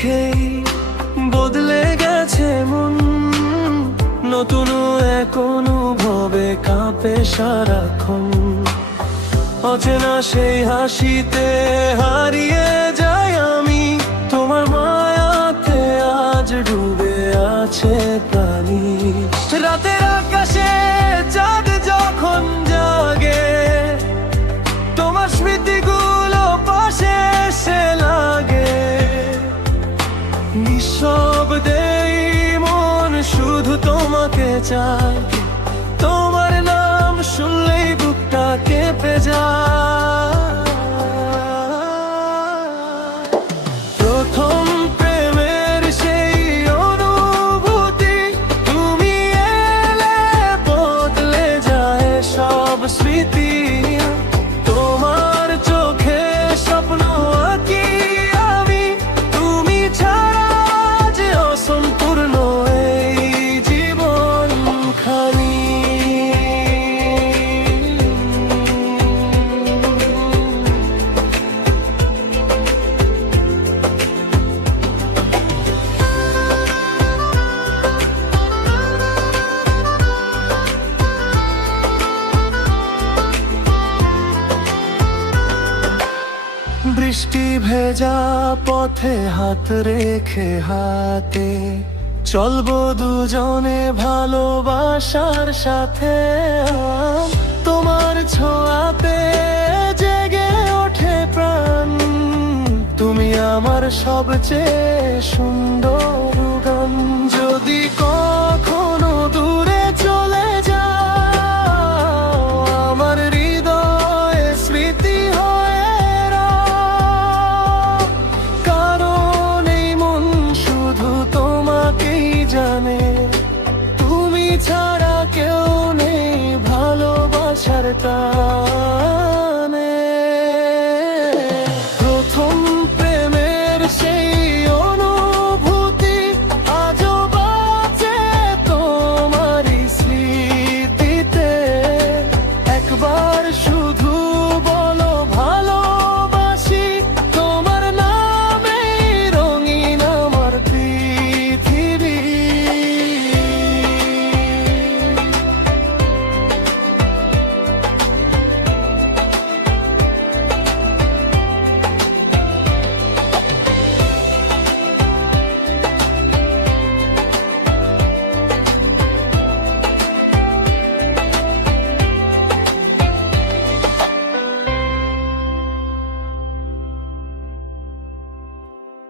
দেখেই বদলে গেছে মন, নতুন এক অনুভবে কাঁপে সারাক্ষণ। অচেনা সেই হাসিতে হারিয়ে যাই আমি, তোমার মায়াতে আজ ডুবে আছে প্রাণী। রাতের আকাশে চাঁদ যখন জাগে, তোমার স্মৃতিগুলো পাশে এসে লাগে। নিঃশব্দেই মন শুধু তোমাকে চায়, তোমার নাম শুনলেই বুকটা কেঁপে যায়। প্রথম প্রেমের সেই অনুভূতি, তুমি এলে বদলে যায় সব স্মৃতি। তোমার চোখে স্বপ্ন আঁকি আমি, তুমি ছাড়া যে অসম্পূর্ণ এই জীবন খানি। বৃষ্টি ভেজা পথে হাত রেখে হাতে, চলবো দুজনে ভালোবাসার সাথে। তোমার ছোঁয়াতে জেগে ওঠে প্রাণ, তুমি আমার সবচেয়ে সুন্দর গান। যদি কখনো দূরে চলে যাও, আমার হৃদয়ে স্মৃতি হয়ে রও। কারণ এই মন শুধু তোমাকেই জানে, তুমি ছাড়া কেউ নেই ভালোবাসার টান।